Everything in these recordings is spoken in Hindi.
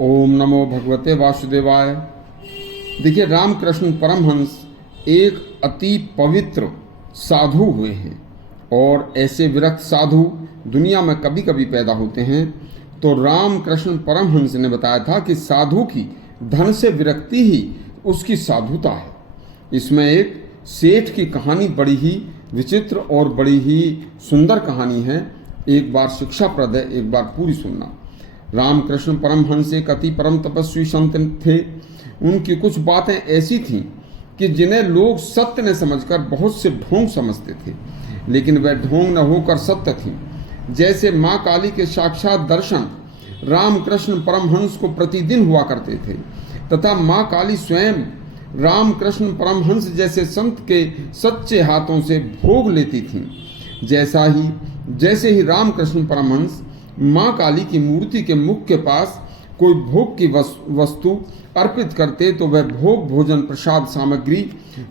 ओम नमो भगवते वासुदेवाय। देखिए, रामकृष्ण परमहंस एक अति पवित्र साधु हुए हैं और ऐसे विरक्त साधु दुनिया में कभी कभी पैदा होते हैं। तो रामकृष्ण परमहंस ने बताया था कि साधु की धन से विरक्ति ही उसकी साधुता है। इसमें एक सेठ की कहानी बड़ी ही विचित्र और बड़ी ही सुंदर कहानी है। एक बार शिक्षाप्रद है, एक बार पूरी सुनना। रामकृष्ण परमहंस एक अति परम तपस्वी संत थे। उनकी कुछ बातें ऐसी थीं कि जिन्हें लोग सत्य न समझकर बहुत से ढोंग समझते थे, लेकिन वह ढोंग न होकर सत्य थी। जैसे माँ काली के साक्षात दर्शन रामकृष्ण परमहंस को प्रतिदिन हुआ करते थे, तथा माँ काली स्वयं रामकृष्ण परमहंस जैसे संत के सच्चे हाथों से भोग लेती थीं। जैसे ही रामकृष्ण परमहंस माँ काली की मूर्ति के मुख के पास कोई भोग की वस्तु अर्पित करते तो वह भोग भोजन प्रसाद सामग्री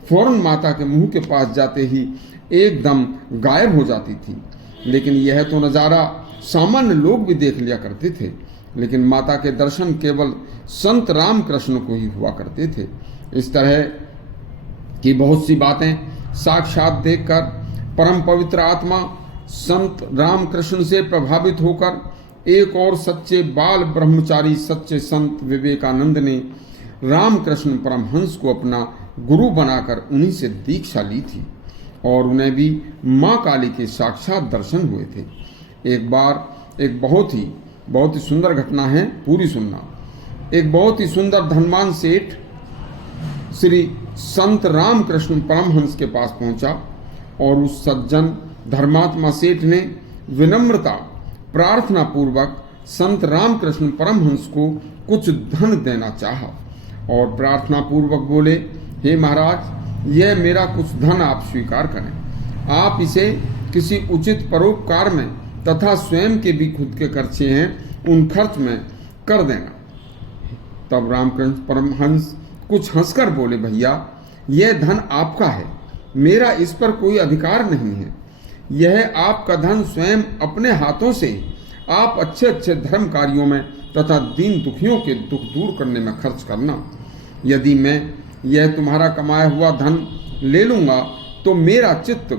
फौरन माता के मुंह के पास जाते ही एकदम गायब हो जाती थी। लेकिन यह तो नज़ारा सामान्य लोग भी देख लिया करते थे, लेकिन माता के दर्शन केवल संत रामकृष्ण को ही हुआ करते थे। इस तरह की बहुत सी बातें साक्षात देखकर परम पवित्र आत्मा संत रामकृष्ण से प्रभावित होकर एक और सच्चे बाल ब्रह्मचारी सच्चे संत विवेकानंद ने रामकृष्ण परमहंस को अपना गुरु बनाकर उन्हीं से दीक्षा ली थी और उन्हें भी माँ काली के साक्षात दर्शन हुए थे। एक बार एक बहुत ही सुंदर घटना है, पूरी सुनना। एक बहुत ही सुंदर धनवान सेठ श्री संत रामकृष्ण परमहंस के पास पहुंचा और उस सज्जन धर्मात्मा सेठ ने विनम्रता प्रार्थना पूर्वक संत रामकृष्ण परमहंस को कुछ धन देना चाहा और प्रार्थना पूर्वक बोले, हे महाराज, यह मेरा कुछ धन आप स्वीकार करें। आप इसे किसी उचित परोपकार में तथा स्वयं के भी खुद के खर्चे हैं उन खर्च में कर देना। तब रामकृष्ण परमहंस कुछ हंसकर बोले, भैया, यह धन आपका है, मेरा इस पर कोई अधिकार नहीं है। यह आपका धन स्वयं अपने हाथों से आप अच्छे अच्छे धर्म कार्यों में तथा दीन दुखियों के दुख दूर करने में खर्च करना। यदि मैं यह तुम्हारा कमाया हुआ धन ले लूँगा तो मेरा चित्त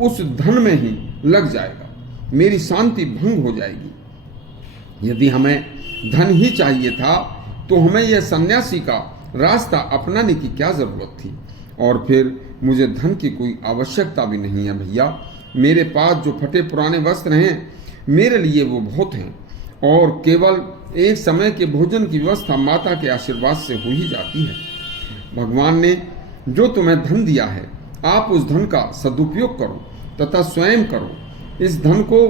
उस धन में ही लग जाएगा, मेरी शांति भंग हो जाएगी। यदि हमें धन ही चाहिए था तो हमें यह सन्यासी का रास्ता अपनाने की क्या जरूरत थी, और फिर मुझे धन की कोई आवश्यकता भी नहीं है भैया। मेरे पास जो फटे पुराने वस्त्र हैं मेरे लिए वो बहुत हैं, और केवल एक समय के भोजन की व्यवस्था माता के आशीर्वाद से हो ही जाती है। भगवान ने जो तुम्हें धन दिया है आप उस धन का सदुपयोग करो तथा स्वयं करो। इस धन को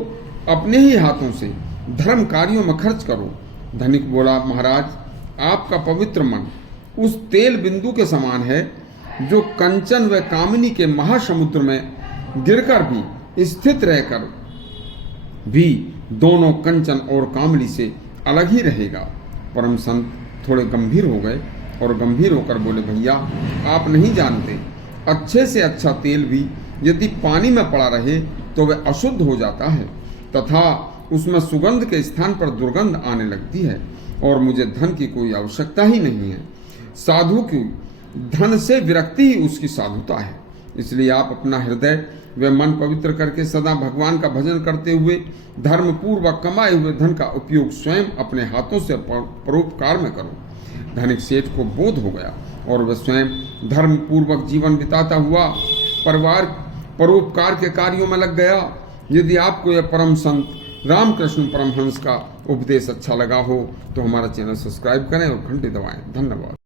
अपने ही हाथों से धर्म कार्यों में खर्च करो। धनिक बोला, महाराज, आपका पवित्र मन उस तेल बिंदु के समान है जो कंचन व कामिनी के महासमुद्र में गिरकर भी स्थित रहकर भी दोनों कंचन और कामली से अलग ही रहेगा। परम संत थोड़े गंभीर हो गए और गंभीर होकर बोले, भैया, आप नहीं जानते, अच्छे से अच्छा तेल भी यदि पानी में पड़ा रहे तो वह अशुद्ध हो जाता है तथा उसमें सुगंध के स्थान पर दुर्गंध आने लगती है, और मुझे धन की कोई आवश्यकता ही नहीं है। साधु की धन से विरक्ति ही उसकी साधुता है। इसलिए आप अपना हृदय व मन पवित्र करके सदा भगवान का भजन करते हुए धर्म पूर्वक कमाए हुए धन का उपयोग स्वयं अपने हाथों से परोपकार में करो। धनिक सेठ को बोध हो गया और वह स्वयं धर्म पूर्वक जीवन बिताता हुआ परिवार परोपकार के कार्यों में लग गया। यदि आपको यह परम संत रामकृष्ण परमहंस का उपदेश अच्छा लगा हो तो हमारा चैनल सब्सक्राइब करें और घंटी दबाएं। धन्यवाद।